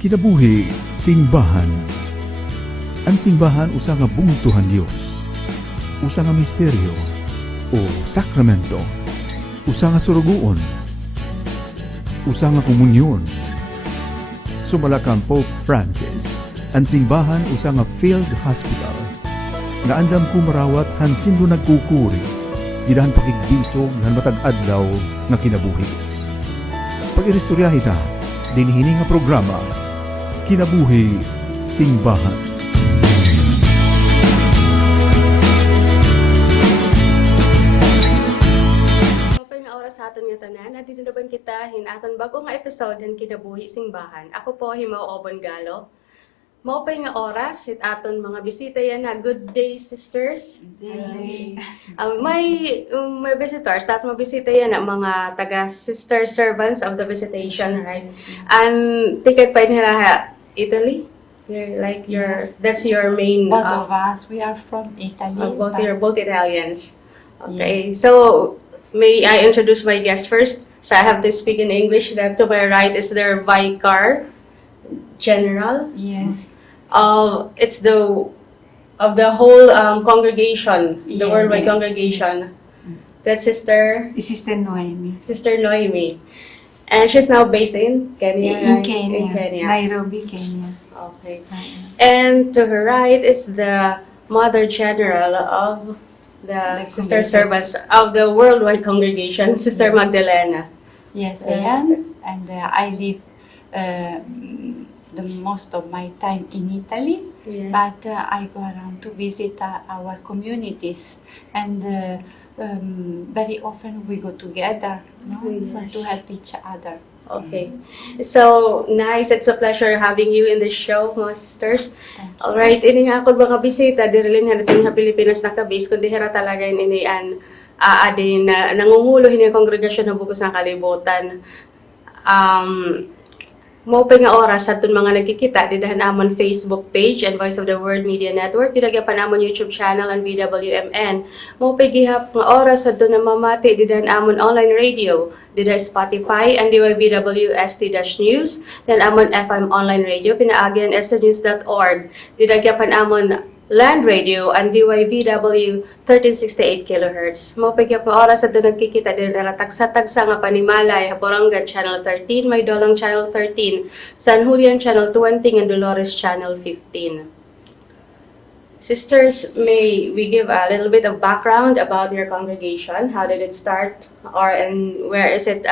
Kinabuhi Singbahan. Ang simbahan usa nga bungtuhan Dios, usa nga misteryo o sakramento, usa nga surugoon, usa nga komunyon. Sumala kang Pope Francis, ang simbahan usa nga field hospital nga andam kumarawat hansin do nagkukuri, gidahan pakigbisog han matag adlaw nga kinabuhi. Pag-iristoryahi ta, dinihini nga programa, Kinabuhi Singbahan. Okay nga oras sa aton nga tanan, at dito naman kita hinaton bago nga episode ng Kinabuhi Singbahan. Ako po himaw Obon Galo. Maupay nga oras, it aton mga bisita yan na good day sisters. May visitors, tat mga bisita yan na mga taga sister servants of the visitation, right? And ticket pa nila Italy. Yes. That's your main. Both of us, we are from Italy. You're both Italians. Okay, so may I introduce my guest first? So I have to speak in English. That to my right is their Vicar General. Yes. It's of the whole congregation, the worldwide Yes. congregation. That's Sister Sister Noemi. and she's now based in Kenya. In right? Kenya. In Kenya. Nairobi, Kenya. Okay. And to her right is the Mother General of the Sister Servants of the worldwide congregation, Sister Magdalena. Yes, Yes, I am. sister. And I live the most of my time in Italy. Yes. But I go around to visit our communities, and very often we go together, no? So Yes. to help each other. Okay. So, nice. It's a pleasure having you in this show, mga sisters. Thank you. Alright, ini nga ako mga bisita, dirilin nga natin nga Pilipinas nakabase, kundi hira talaga ini adin na nangungulo hini ang kongregasyon ng Bukos ng Kalibutan. Maupay nga oras sa itong mga nagkikita, didahan amon Facebook page and Voice of the Word Media Network, didagyan pa namon YouTube channel and VWMN. Maupay gihap nga oras sa itong namamati, didahan amon online radio, didahan Spotify and DYVWST-News, then amon FM online radio, pinaagyan stnews.org, didagyan pa namon Land Radio and DYVW 1368 kHz. Mapagyan po oras at doon nagkikita din na tagsa-tagsa nga Panimalay, Haporangan Channel 13, Maydolang Channel 13, San Julian Channel 20, and Dolores Channel 15. Sisters, may we give a little bit of background about your congregation? How did it start, and where is it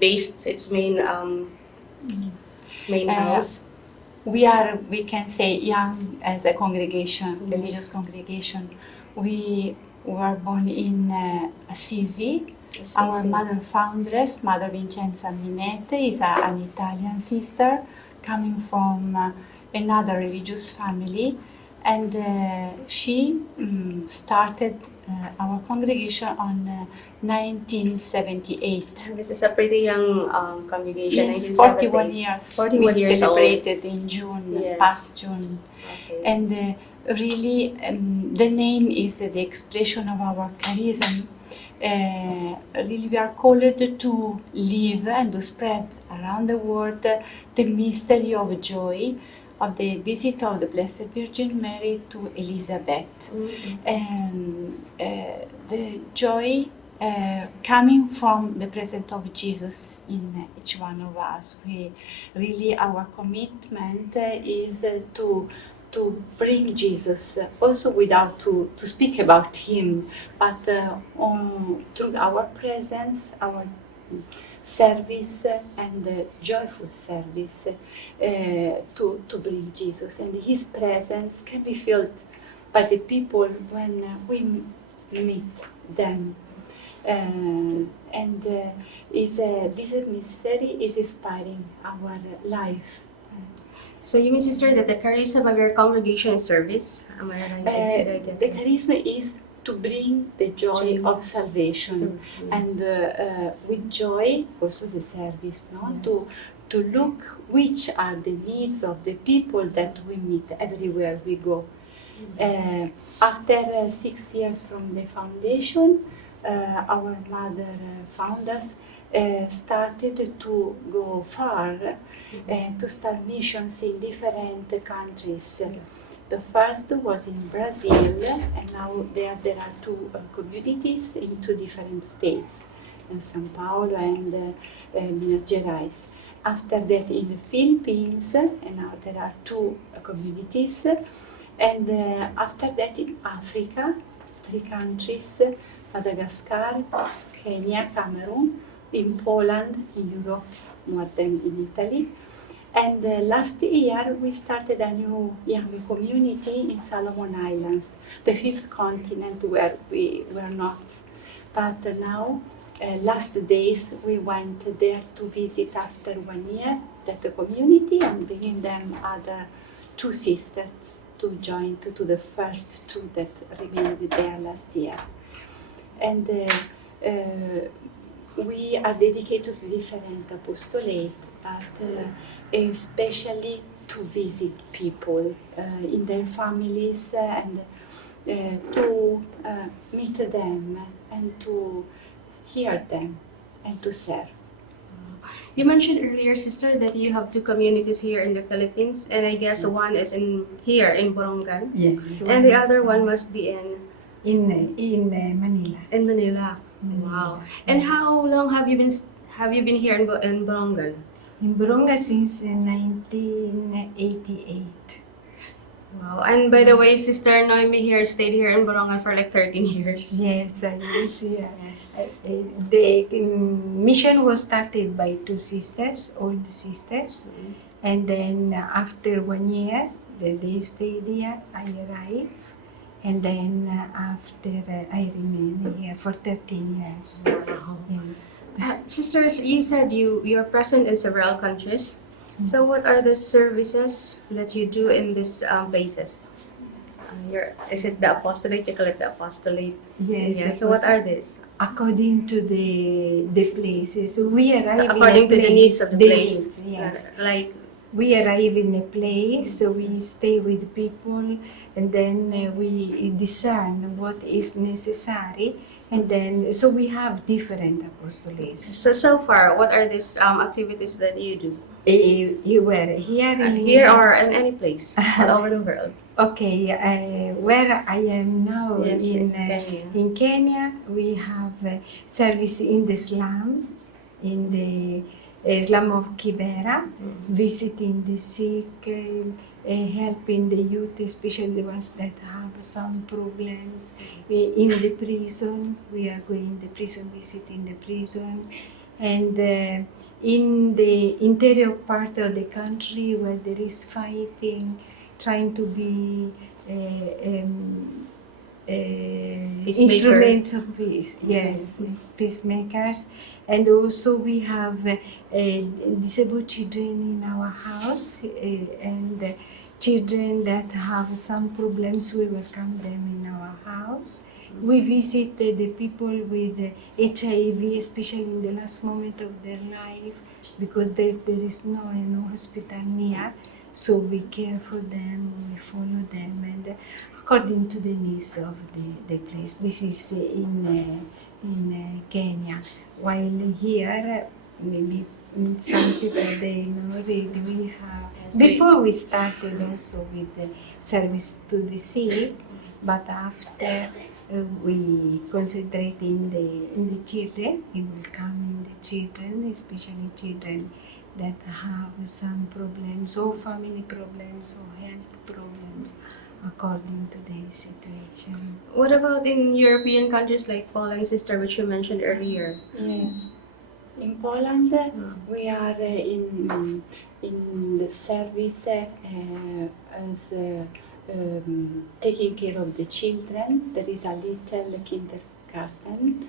based? Its main house. We can say, young as a congregation, religious congregation. We were born in Assisi. Our mother foundress, Mother Vincenza Minette, is an Italian sister coming from another religious family. And she started our congregation on 1978. This is a pretty young congregation. Yes, 41 years. 41 we years celebrated in June, Yes. past June. Okay. And really, the name is the expression of our charism. Really, we are called to live and to spread around the world the mystery of joy of the visit of the Blessed Virgin Mary to Elizabeth. And the joy coming from the presence of Jesus in each one of us. Our commitment is to bring Jesus, also without to speak about him, but through our presence, our service and joyful service to bring Jesus, and his presence can be felt by the people when we meet them, this mystery is inspiring our life. So you mean, sister, that the charism of your congregation is service? Am I right? The charisma is to bring the joy of salvation, Yes. and with joy also the service, no? Yes. To look which are the needs of the people that we meet everywhere we go. After 6 years from the foundation, our mother founders started to go far and to start missions in different countries. Yes. The first was in Brazil, and now there are two communities in two different states, in São Paulo and Minas Gerais. After that, in the Philippines, and now there are two communities. And after that, in Africa, three countries: Madagascar, Kenya, Cameroon, in Poland, in Europe, more than in Italy. And last year we started a new young community in Solomon Islands, the fifth continent where we were not. But now, last days we went there to visit after 1 year that community and bringing them other two sisters to join to the first two that remained there last year. And we are dedicated to different apostolate, but especially to visit people in their families and to meet them and to hear them and to serve. You mentioned earlier, sister, that you have two communities here in the Philippines, and I guess one is here in Borongan, Yes. and the other one must be in Manila. Manila. Manila. Wow! And how long have you been here in Borongan? In Boronga since 1988. Wow! And by the way, Sister Noemi here stayed here in Borongan for like 13 years. Yes, I was here. The mission was started by two sisters, old sisters, and then after 1 year, they stayed here. I arrived, and then after I remained here for 13 years. Wow. Yes. Sisters, you said you are present in several countries. So what are the services that you do in these places? Is it the apostolate? You call it the apostolate. Yes. Yes. So what are these? According to the places, we arrive So according in a to the place. needs of the place. Needs, yes. Like We arrive in a place, so we stay with people, and then we discern what is necessary, and then so we have different apostolates. so far, what are these activities that you do? You were here in Here or in any place all over the world? Okay, where I am now Yes, in Kenya, we have service in the slum, in the slum of Kibera, visiting the sick, helping the youth, especially the ones that have some problems. In the prison, we are going the prison, visiting the prison. And in the interior part of the country where there is fighting, trying to be instruments of peace, yes, peacemakers. And also we have disabled children in our house, and children that have some problems, we welcome them in our house. We visit the people with HIV, especially in the last moment of their life, because there is no hospital near. So we care for them, we follow them, and according to the needs of the place. This is in Kenya. While here, maybe some people they know already we have. Before we started also with the service to the sick, but after we concentrate in the children. It will come in the children, especially children that have some problems or family problems or health problems according to their situation. What about in European countries like Poland, sister, which you mentioned earlier? Yes. In Poland, we are in the service as taking care of the children. There is a little kindergarten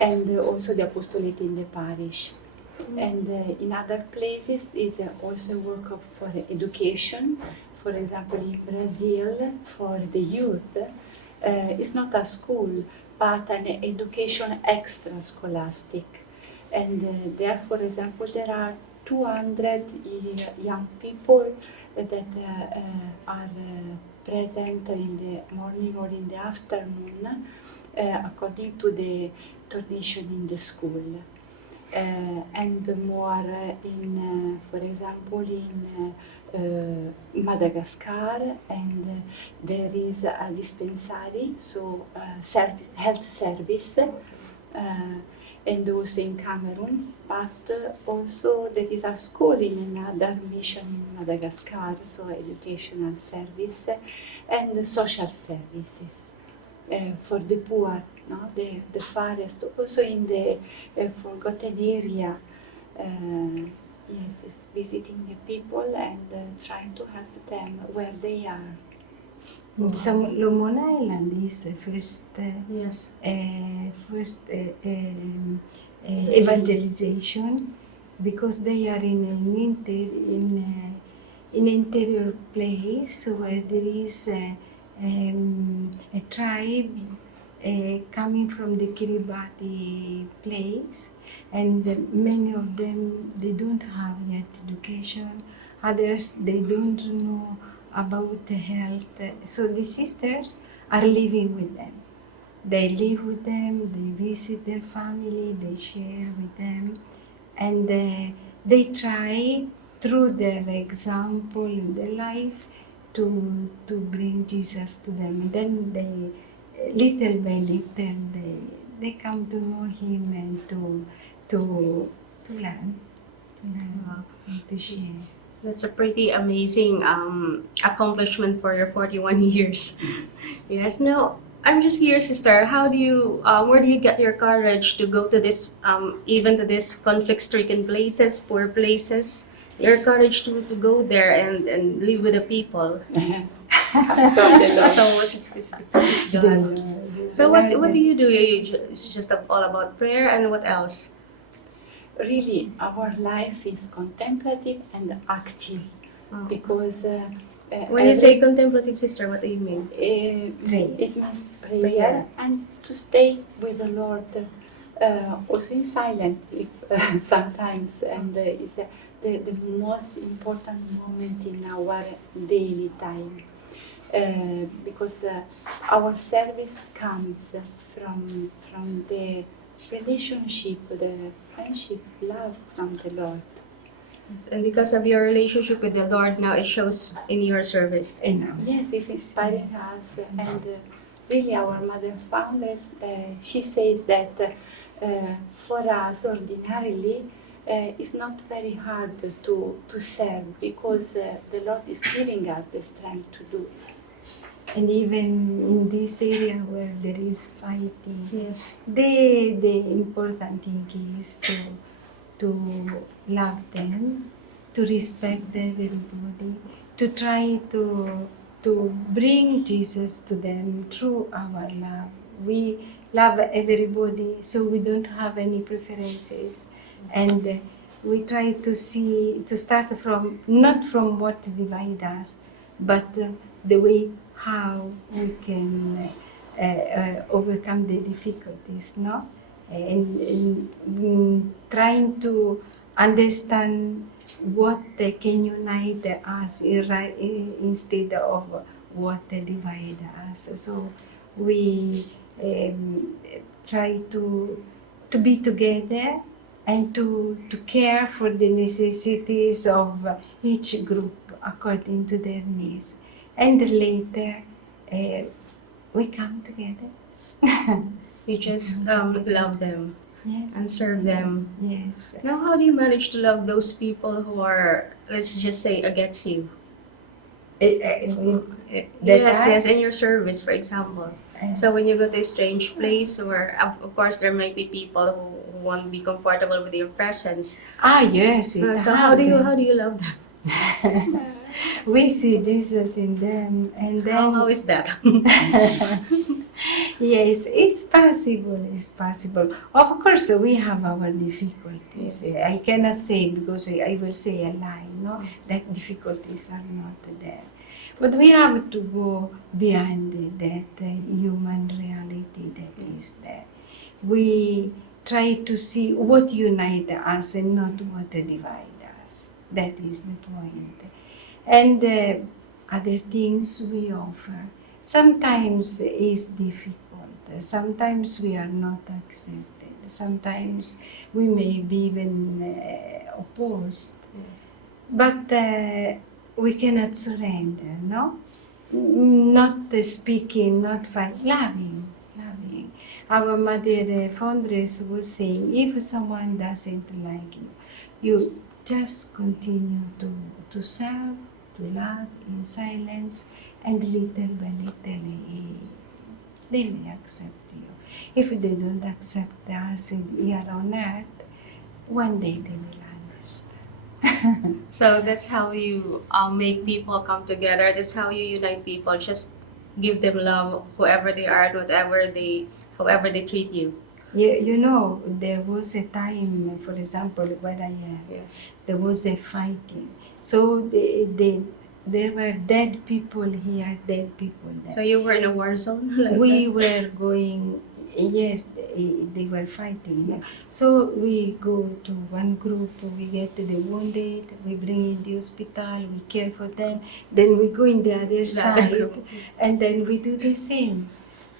and also the apostolate in the parish. And in other places is also work for education. For example, in Brazil, for the youth, it's not a school, but an education extra-scholastic. And there, for example, there are 200 young people that are present in the morning or in the afternoon according to the tradition in the school. And more for example, in Madagascar, and there is a dispensary, so health service, and also in Cameroon, but also there is a school in another mission in Madagascar, so educational service and social services for the poor, no? The forest, also in the forgotten area. Yes, visiting the people and trying to help them where they are. In Solomon Island is the first, Yes. evangelization, because they are in an interior place where there is a tribe coming from the Kiribati place, and many of them, they don't have yet education. Others, they don't know about the health. So the sisters are living with them. They live with them, they visit their family, they share with them, and they try through their example in their life to bring Jesus to them. And then they, little by little, they come to know Him and to learn, Wow. and to share. That's a pretty amazing accomplishment for your 41 years. Yes. Now, I'm just curious, sister. How do you, where do you get your courage to go to this, even to this conflict-stricken places, poor places? Your courage to go there and live with the people. So the Lord. So it's God. So what do you do? It's just all about prayer, and what else? Really, our life is contemplative and active, Oh. because When you say contemplative, sister, what do you mean? it means prayer, Prayer. and to stay with the Lord, also in silence, if sometimes, and is the most important moment in our daily time, because our service comes from the relationship, the friendship, love from the Lord. Yes, and because of your relationship with the Lord, now it shows in your service. Yes, it's inspiring us, and really our mother founders, she says that for us ordinarily it's not very hard to serve, because the Lord is giving us the strength to do it. And even in this area where there is fighting, Yes. the important thing is to love them, to respect everybody, to try to bring Jesus to them through our love. We love everybody, so we don't have any preferences, and we try to start from, not from what divide us, but the way how we can overcome the difficulties, no? And trying to understand what can unite us instead of what divide us. So we try to be together and to care for the necessities of each group according to their needs. And later, we come together. You just love them Yes. and serve them. Yes. Now, how do you manage to love those people who are, let's just say, against you? Yes, in your service, for example. So when you go to a strange place, where of course there might be people who won't be comfortable with your presence. Yes. So how do you love them? We see Jesus in them, and then How is that? yes, it's possible. It's possible. Of course, we have our difficulties. Yes. I cannot say, because I will say a lie. No, that difficulties are not there. But we have to go beyond that human reality that is there. We try to see what unites us and not what divides us. That is the point. And other things we offer. Sometimes it's difficult sometimes we are not accepted. Sometimes we may be even opposed. But we cannot surrender, no? Not speaking, not fighting, loving. Our mother Fondress was saying, if someone doesn't like you, you just continue to serve, to love in silence, and little by little, they may accept you. If they don't accept us here on earth, one day they will understand. So that's how you make people come together. That's how you unite people. Just give them love, whoever they are, and however they treat you. You know, there was a time, for example, where I am, Yes. there was a fighting. So there were dead people here, dead people there. So you were in a war zone? Like We that? were going, yes, they were fighting. So we go to one group, we get the wounded, we bring in the hospital, we care for them. Then we go in the other side, group. and then we do the same.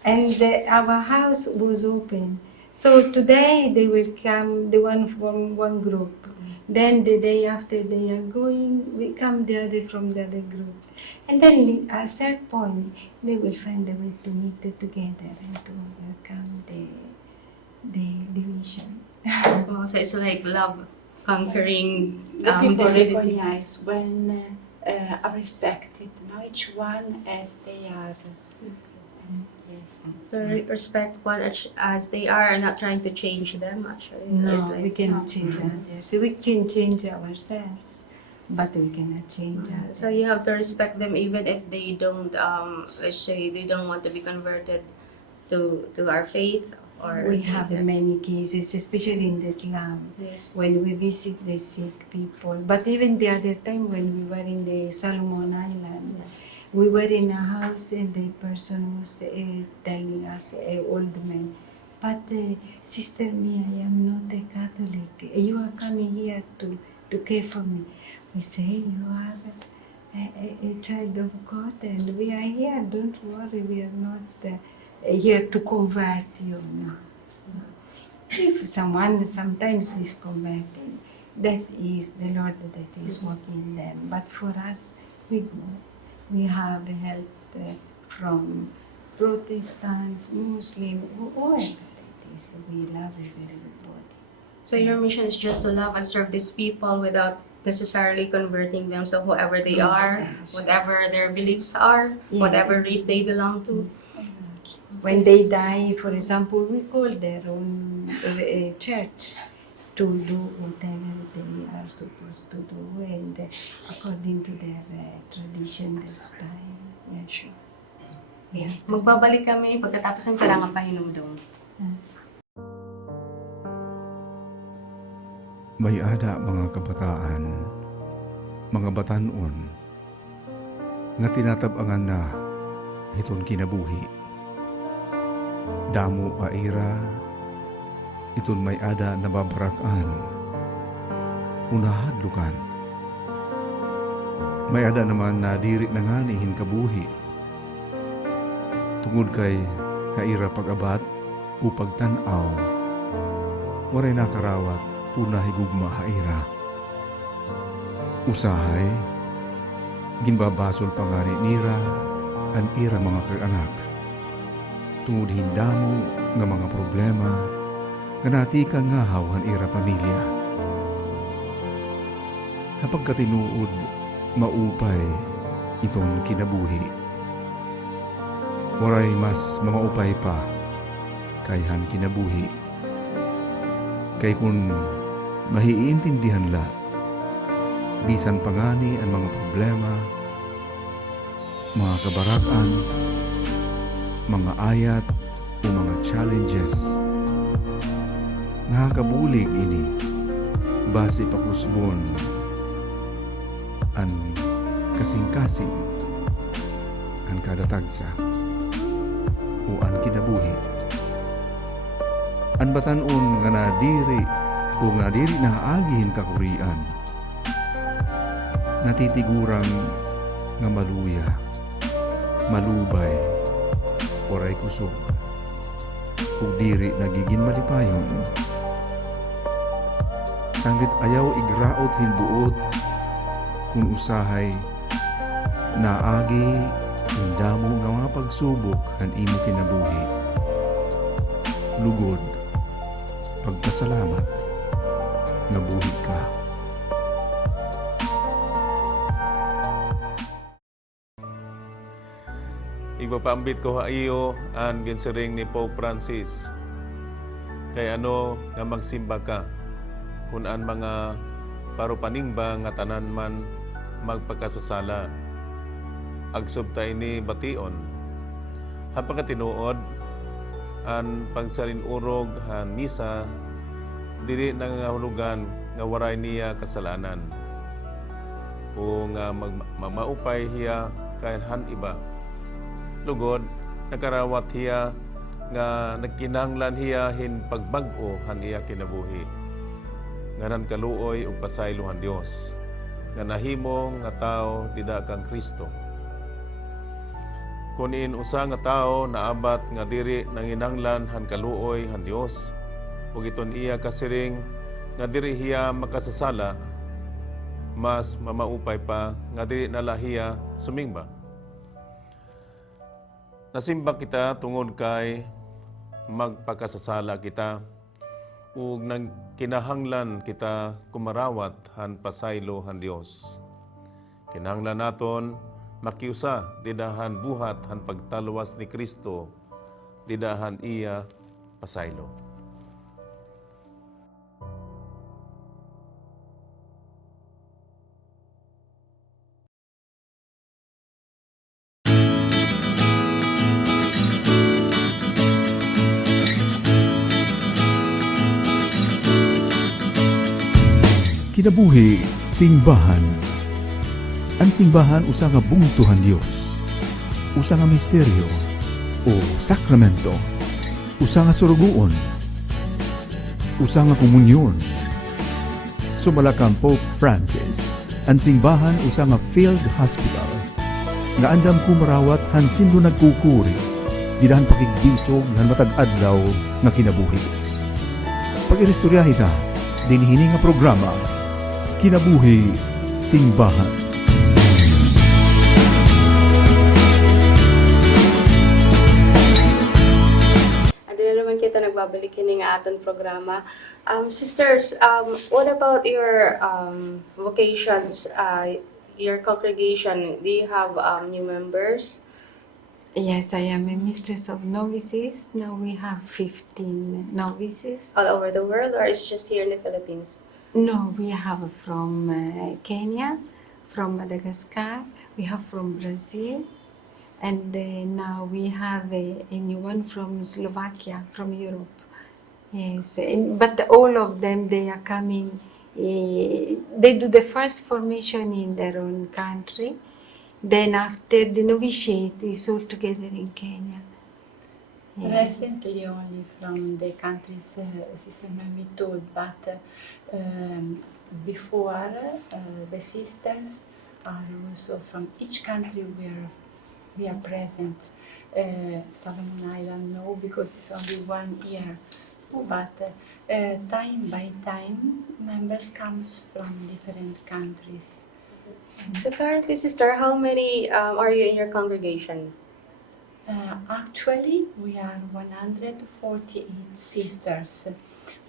And our house was open. So today they will come, the one from one group. Then the day after they are going, we come the other from the other group. And then at a certain point, they will find a way to meet together and to overcome the division. Oh, so it's like love conquering The people disunity. recognize when are respected, now each one as they are. Yes. So respect one as they are and not trying to change them actually. No, It's like- we cannot change others. So we can change ourselves, but we cannot change others. So you have to respect them even if they don't, let's say they don't want to be converted to our faith or. We have many cases, especially in the slum, Yes. when we visit the sick people. But even the other time when we were in the Solomon Island, we were in a house and the person was telling us, old man, but Sister me, I am not a Catholic. You are coming here to care for me. We say, you are a child of God and we are here, don't worry, we are not here to convert you. No. If someone sometimes is converted, that is the Lord that is working in them. But for us, we go. We have help from Protestant, Muslim, whoever it is. We love everybody. So your mission is just to love and serve these people without necessarily converting them. So whoever they are, Yes. whatever their beliefs are, Yes. whatever race they belong to. When they die, for example, we call their own church to do whatever they are supposed to do and according to their tradition, their style. Yeah, sure. Yeah. Magbabalik kami pagkatapos ng karangang pahinumdum. May ada mga kabataan, mga batanon, nga tinatabangan na iton kinabuhi. Damo aira, iton may ada nababarakan, unahadlukan. May ada naman na diri na nga ni hinkabuhi. Tungod kay haira pag-abat upag tan-aw, waray nakarawat una higugma haira. Usahay, ginbabasol pangari nira, an ira mga kaanak. Tungod hindamo nga mga problema, nga natika nga hawan ira pamilya. Kapag katinuod, maupay itong kinabuhi. Waray mas mamaupay pa, kayhan kinabuhi. Kay kung mahiintindihan la, bisan pangani ang mga problema, mga kabarakan, mga ayat o mga challenges. Nakakabulig ini, base pakusgon, ang kasing-kasing, ang kadatagsa, o ang kinabuhi. An batanon nga nadiri o nga diri naagihin kakurian, natitigurang nga maluya, malubay, oray kusog. ug diri nagiging malipayon. Sanglit ayaw igraot hinbuot kung usahay naagi yung damo nga mga pagsubok han imo kinabuhi. Lugod, pagpasalamat, nga buhi ka. Igpapaambit ko iyo ang ginsiring ni Pope Francis. Kay ano nga magsimba ka, kung ang mga parupaningba nga tanan man magpakasasala. Agsubta ini bation. Hapang tinuod, ang pagsarinurog han misa, dili nangahulugan nga waray niya kasalanan. O nga magmaupay hiya kay han iba. Lugod, nakarawat hiya nga nagkinahanglan hiya hin pagbag-o han iya kinabuhi. Ngaran kaluoy ug pasaylo han Dios. Nga nahimo nga tao dida kang Kristo. Kunin usa nga tao naabat nga diri nanginanglan han kaluoy han Dios. Ug iton iya kasiring nga diri hiya makasasala, mas mamaupay pa nga diri nala hiya sumingba. Nasimba kita tungod kay magpakasasala kita ug nang kinahanglan kita kumarawat han pasaylo han Dios. Kinahanglan naton makiusa didahan buhat han pagtalwas ni Kristo, didahan iya pasaylo. Kinabuhi Singbahan. Ang simbahan usa nga bungtuhan Dios, usa nga misteryo o sakramento, usa nga surugoon, usa nga komunyon. Sumalakang Pope Francis, ang simbahan usa nga field hospital nga andam kumarawat han sindo nagkukuri didahan pakigbisog han matag adlaw nga kinabuhi. Pag-iristoryahi ta dinhini nga programa Kinabuhi Singbahan. Adi na naman kita nagbabalik kini nga aton programa. Sisters, what about your vocations, your congregation? Do you have new members? Yes, I am a mistress of novices. Now we have 15 novices. All over the world, or is just here in the Philippines? No, we have from Kenya, from Madagascar, we have from Brazil, and now we have a new one from Slovakia, from Europe. Yes, but all of them, they are coming, they do the first formation in their own country. Then after the novitiate is all together in Kenya. Yes. Recently only from the countries Sister Mami told, but before the sisters are also from each country where we are present. Solomon Island, no, because it's only 1 year. But time by time, members comes from different countries. So currently, sister, how many are you in your congregation? Actually, we are 148 sisters,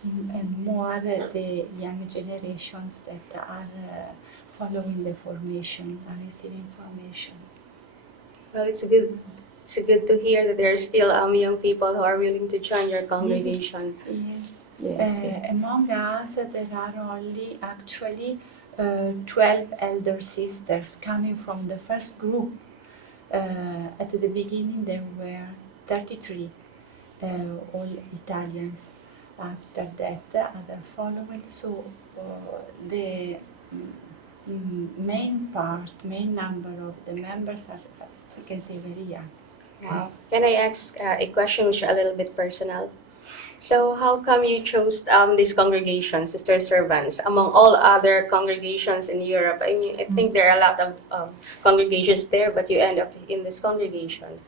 and more the young generations that are following the formation, are receiving formation. Well, it's good. It's good to hear that there are still young people who are willing to join your congregation. Yes. Yes. Among us, there are only actually 12 elder sisters coming from the first group. At the beginning, there were 33, all Italians. After that, other followed. So the main number of the members are, you can say, very young. Wow. Can I ask a question which is a little bit personal? So how come you chose this congregation, Sister Servants, among all other congregations in Europe? I mean, I think there are a lot of congregations there, but you end up in this congregation.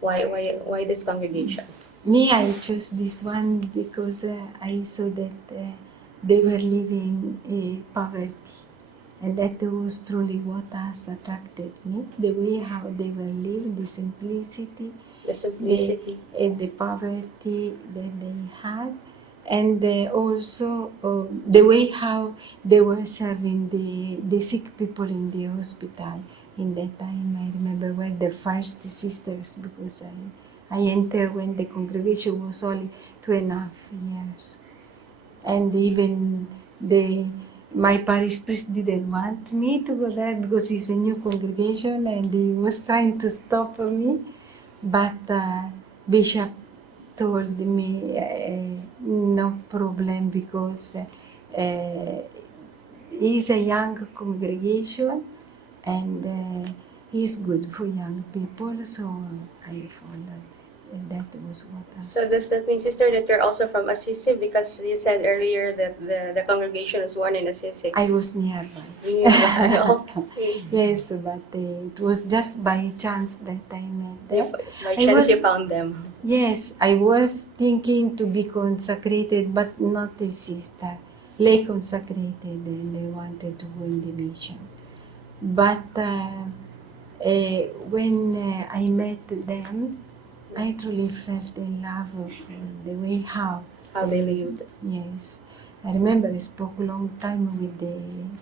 Why this congregation? Me, I chose this one because I saw that they were living in poverty, and that was truly what has attracted me. The way how they were living, the simplicity, The simplicity. the poverty that they had, and also the way how they were serving the sick people in the hospital. In that time, I remember when the first sisters, because I entered when the congregation was only 2.5 years, and even the my parish priest didn't want me to go there because it's a new congregation and he was trying to stop me, but Bishop told me no problem because it's a young congregation and it's good for young people, so I followed. And that was what I So does that mean, sister, that you're also from Assisi? Because you said earlier that the congregation was born in Assisi. I was nearby. Nearby. Okay. Yes, but it was just by chance that I met You, them. by I chance was- you found them. Yes, I was thinking to be consecrated, but not a sister, lay consecrated, and I wanted to go in the mission. But when I met them, I truly felt in love of the way how How they lived. Yes. I remember I spoke a long time with the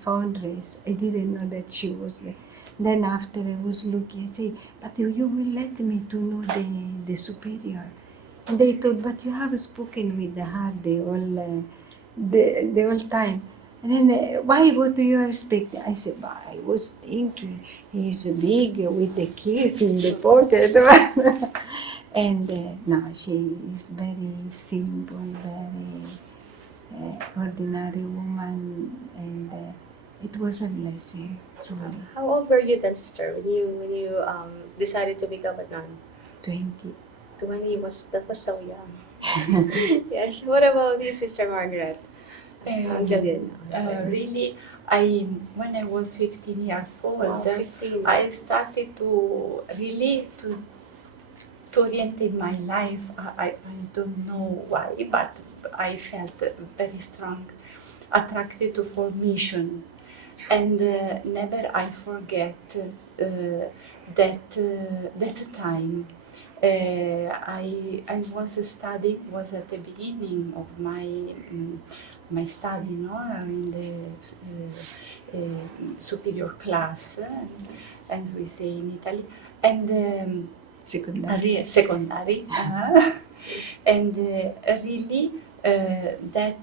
foundress. I didn't know that she was there. Then after I was looking, I said, but you will let me to know the superior. And they thought, but you have spoken with her the whole time. And then, why, what do you expect? I said, but I was thinking, he's big with the keys in the pocket. And no, she is very simple, very ordinary woman, and it was a blessing, truly. How old were you then, sister, when you decided to become a nun? 20. 20 that was so young. Yes. What about you, Sister Margaret? Gillian. Really, when I was 15 years old, Wow, 15. I started to really to orientate my life. I don't know why, but I felt very strong attracted to formation, and never I forget that time. I was studying, was at the beginning of my study, no, in the superior class, as we say in Italy, and secondary, and really that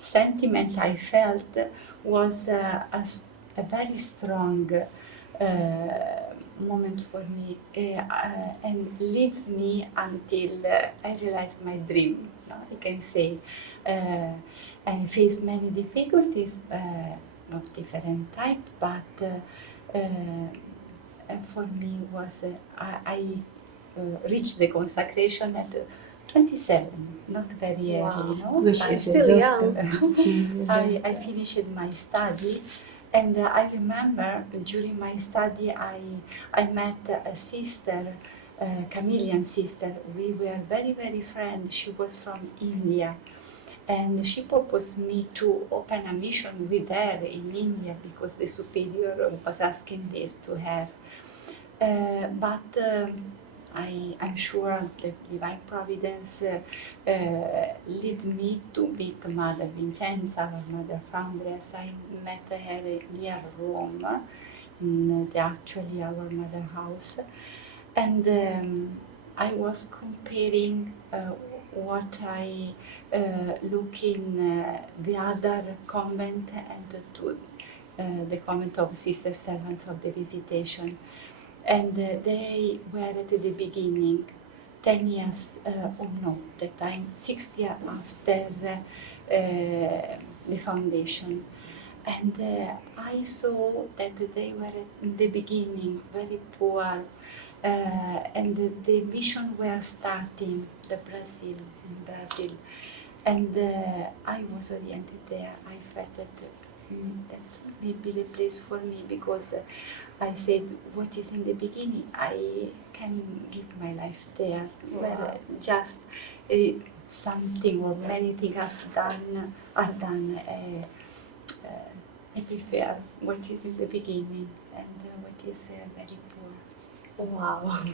sentiment I felt was a very strong moment for me, and leads me until I realized my dream. No? I can say I faced many difficulties, of different type, but for me was I reached the consecration at 27, not very early, no? Which But It's still young. She's a I doctor. finished my study, and I remember during my study I met a sister, a chameleon sister. We were very, very friends. She was from India, and she proposed me to open a mission with her in India because the superior was asking this to her. But I'm sure the divine providence led me to meet Mother Vincenza, our Mother Foundress. I met her near Rome, in actually our Mother house, and I was comparing what I look in the other convent and to the convent of Sister Servants of the Visitation. And they were at the beginning, 10 years, or no, the time, 6 years after the foundation. And I saw that they were at the beginning very poor, and the mission were starting in Brazil. And I was oriented there. I felt that that may be the place for me, because I said what is in the beginning, I can give my life there. Where just something or many things are done. I prefer what is in the beginning and what is very poor. Wow.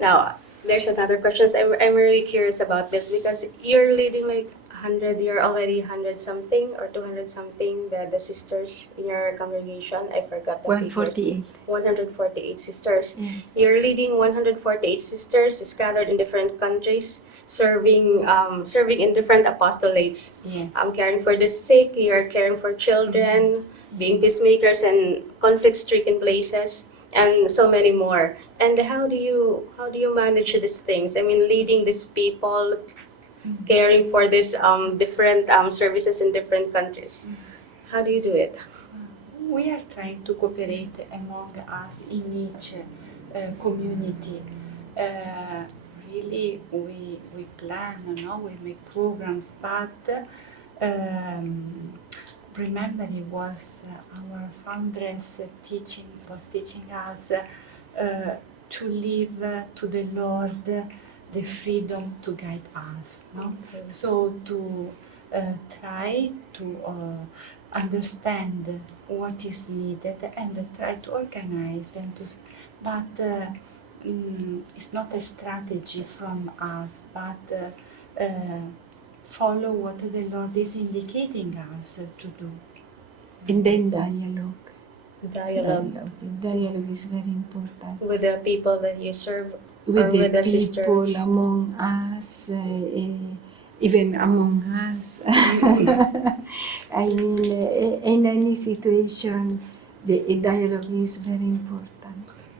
Now, there's another question. I'm really curious about this because you're leading like 100, you're already 100 something or 200 something, the sisters in your congregation. I forgot the figures. 148. 148 sisters. Yes. You're leading 148 sisters scattered in different countries, serving in different apostolates. Yes. Caring for the sick, you're caring for children, being peacemakers in conflict-stricken places, and so many more. And how do you manage these things? I mean, leading these people, caring for these different services in different countries. How do you do it? We are trying to cooperate among us in each community. Really, we plan, we make programs, but remember it was our foundress was teaching us to leave to the Lord the freedom to guide us. No? Okay. So to try to understand what is needed and try to organize and to, but it's not a strategy from us, but follow what the Lord is indicating us to do. And then dialogue. Dialogue Dialogue is very important. with the people that you serve, or With the with the people sisters. among us, even among us. I mean, in any situation, the dialogue is very important.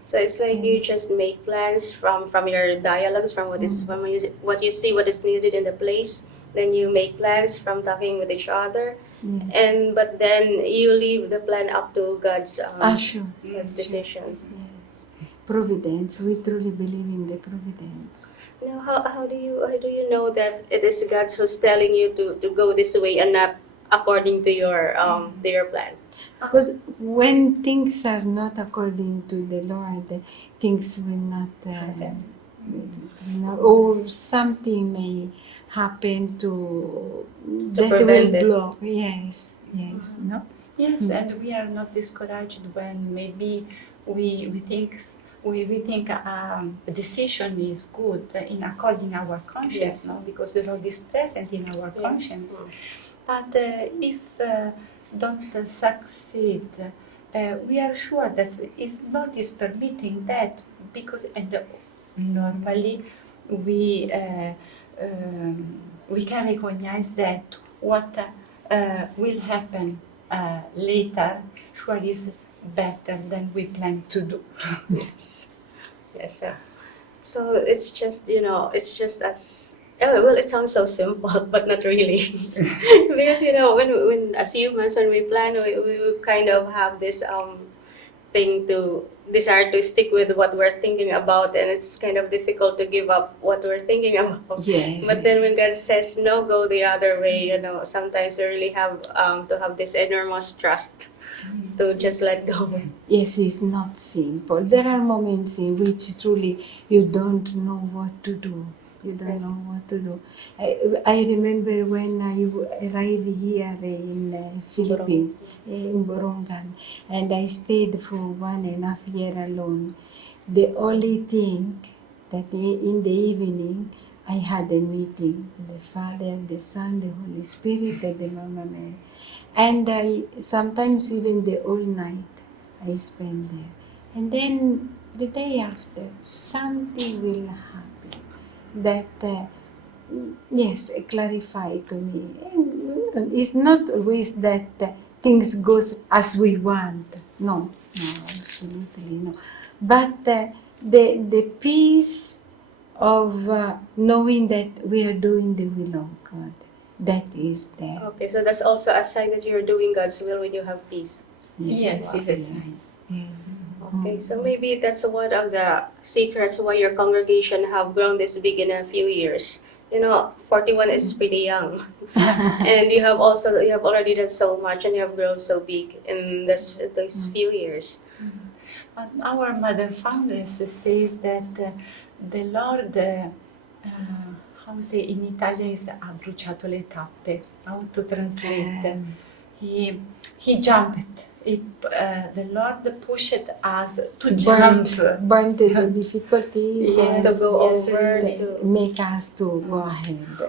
So it's like you Yes. just make plans from your dialogues, from what you see, what is needed in the place. Then you make plans from talking with each other, Yes. but then you leave the plan up to God's Sure. God's decision. Yes. Providence. We truly believe in the providence. Now, how do you know that it is God who's telling you to go this way and not according to your plan? Because when things are not according to the Lord, things will not happen. Or something may happen to that prevent will it. block. Yes, yes, no. Yes, and we are not discouraged when maybe we think a decision is good in according our conscience, Yes. no? Because the Lord is present in our Yes. conscience. But if don't succeed, we are sure that if Lord is permitting that, because normally we we can recognize that what will happen later sure is better than we plan to do. Yes. Yes, sir. So it's just, it's just as, well, it sounds so simple, but not really. Because, when as humans, when we plan, we kind of have this desire to stick with what we're thinking about, and it's kind of difficult to give up what we're thinking about. Yes. But then when God says, no, go the other way, sometimes we really have to have this enormous trust to just let go. Yes, it's not simple. There are moments in which truly you don't know what to do. You don't Yes. know what to do. I remember when I arrived here in Philippines, in Borongan, and I stayed for 1.5 years alone. The only thing that in the evening I had a meeting with the Father, the Son, the Holy Spirit, and the Mama Mary. And I sometimes even the whole night I spend there. And then the day after, something will happen that, yes, clarify to me. And it's not always that things goes as we want. No, absolutely no. But the peace of knowing that we are doing the will of God, that is there. Okay, so that's also a sign that you're doing God's will when you have peace. Yes, it's a yes, sign. yes. Okay, so maybe that's one of the secrets why your congregation have grown this big in a few years. You know, 41 is pretty young. And you have already done so much and you have grown so big in these few years. And our mother founders says that the Lord, how say in Italian is ha bruciato le tappe, how to translate. He jumped. The Lord pushed us to jump. Burn the difficulties Yes, To go yes, over, yes. to make us to go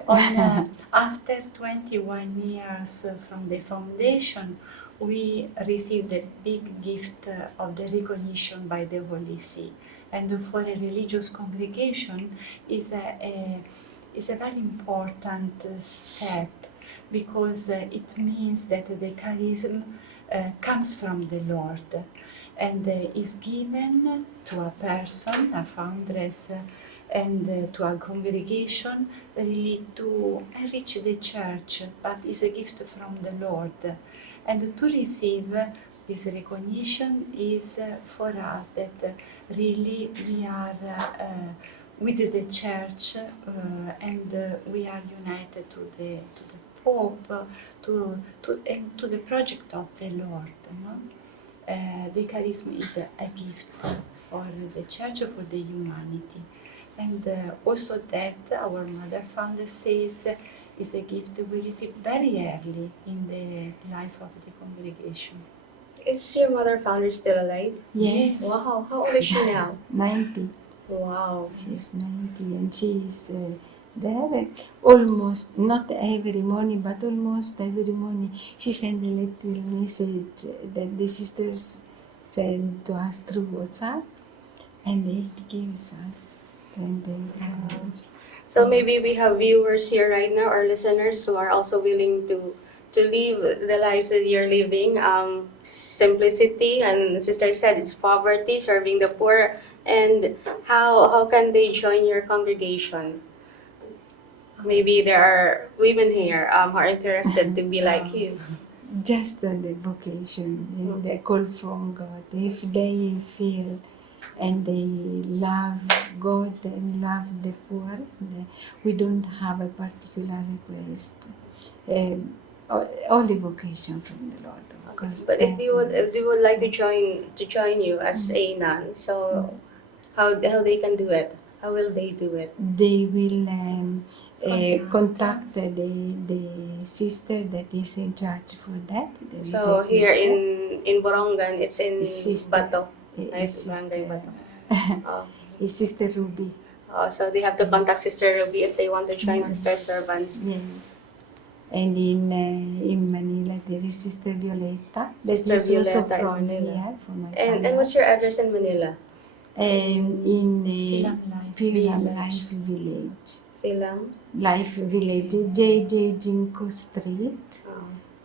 ahead. After 21 years from the foundation, we received a big gift of the recognition by the Holy See. And for a religious congregation is a very important step because it means that the charism comes from the Lord and is given to a person, a foundress, and to a congregation really to enrich the church, but is a gift from the Lord. And to receive this recognition is for us that really we are with the church and we are united to the Pope, and to the project of the Lord. No? The charisma is a gift for the church, for the humanity. And also that our mother founder says is a gift we received very early in the life of the congregation. Is your mother founder still alive? Yes. Wow, how old is she now? 90. Wow. She's 90 and she is there almost, not every morning, but almost every morning. She sent a little message that the sisters send to us through WhatsApp, and it gives us strength and courage. So maybe we have viewers here right now or listeners who are also willing to live the lives that you're living. Simplicity, and the sister said it's poverty, serving the poor. And how can they join your congregation? Maybe there are women here who are interested to be like you. Just on the vocation, and the call from God. If they feel and they love God and love the poor, we don't have a particular request. Only vocation from the Lord, of course. But if they would like to join you as a nun, so how they can do it? How will they do it? They will contact the sister that is in charge for that. There is So a here sister. in Borongan, it's in Sister. Bato, A right? sister. Barangay Bato. Oh. Is Sister Ruby. So they have to contact Sister Ruby if they want to join Sister Servants. Yes. And in Manila, there is Sister Violeta. Sister that is also Violeta in from Manila. here, from my And what's your address in Manila? And in Philam Life Village. Philam? Life Village, J.J. Jinko Street.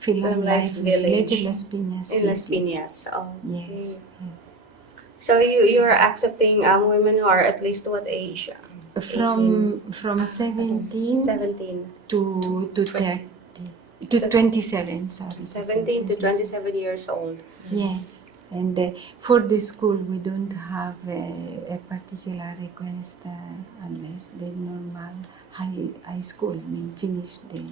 Philam Life Village. Las Piñas. In Las Piñas. Oh, okay. Yes. So you are accepting women who are at least what age? From 17 17. to 30. To 27, sorry. 17 to 27 years old. Yes. And for the school, we don't have a particular request unless the normal high school, finished the.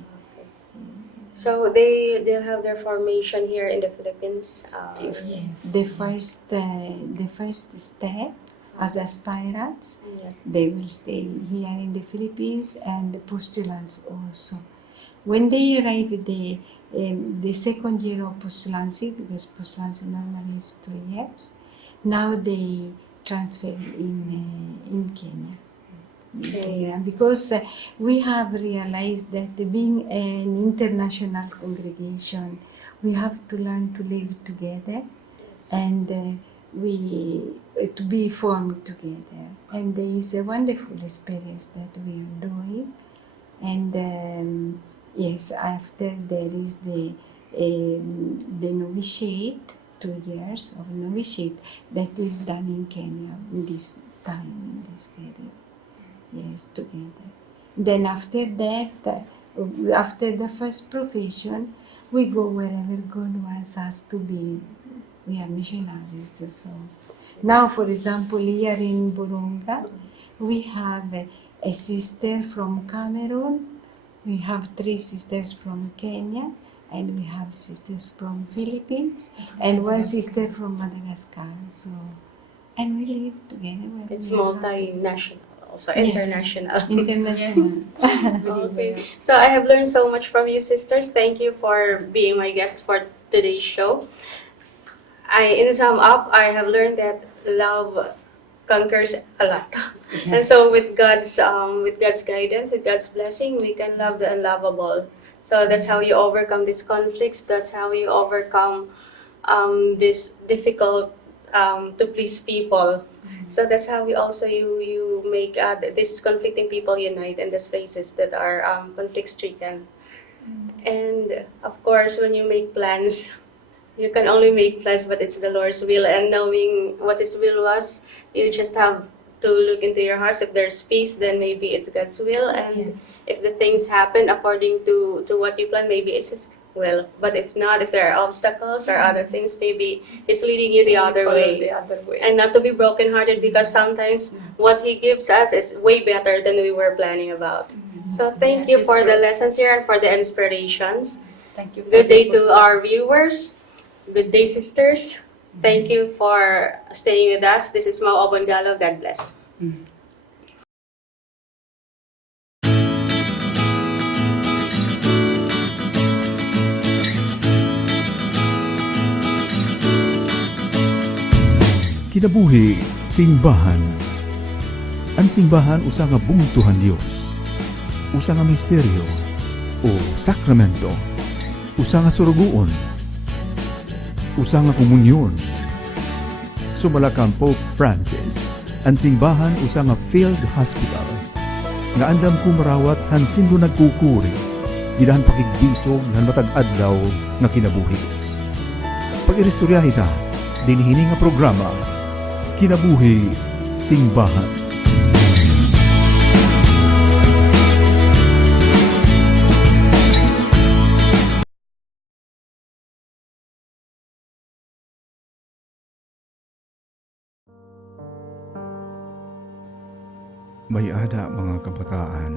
So they'll have their formation here in the Philippines. Yes. The first step as aspirants, Yes. they will stay here in the Philippines, and the postulants also. When they arrive at the second year of postulancy, because postulancy normally is 2 years, now they transfer in Kenya. Okay. Because we have realized that being an international congregation, we have to learn to live together, and we to be formed together. And there is a wonderful experience that we are doing. And yes, after there is the novitiate, 2 years of novitiate that is done in Kenya in this time, in this period. Yes, together. Then after that, after the first profession, we go wherever God wants us to be. We are missionaries. So now, for example, here in Boronga, we have a sister from Cameroon. We have 3 sisters from Kenya, and we have sisters from Philippines, and 1 sister from Madagascar. So, and we live together. It's We have- multinational, also Yes. international. International. Okay. So I have learned so much from you, sisters. Thank you for being my guest for today's show. In sum up, I have learned that love conquers a lot. And so with God's guidance, with God's blessing, we can love the unlovable. So that's how you overcome these conflicts. That's how you overcome this difficult to please people. So that's how we also you make these conflicting people unite in the spaces that are conflict stricken. And of course, when you make plans, you can only make plans, but it's the Lord's will. And knowing what His will was, you just have to look into your hearts. If there's peace, then maybe it's God's will. And if the things happen according to what you plan, maybe it's His will. But if not, if there are obstacles or other things, maybe He's leading you the other way. And not to be brokenhearted, because sometimes what He gives us is way better than we were planning about. So thank you for the lessons here and for the inspirations. Thank you. Good day to our viewers. Good day, sisters. Thank you for staying with us. This is Mau Obon. God bless. Kinabuhi Singbahan. Ang simbahan usa nga bungtuhan Dios. Usa nga misteryo o sakramento. Usa nga suruguon. Usa nga komunyon. Sumalakang Pope Francis. Ang simbahan usa nga field hospital. Nga andam kumarawat hansin do nagkukuri. Gidahan pakigbisog nga matag adlaw nga kinabuhi. Pag-iristoryahi ta dinhini nga programa Kinabuhi Singbahan. May ada mga kabataan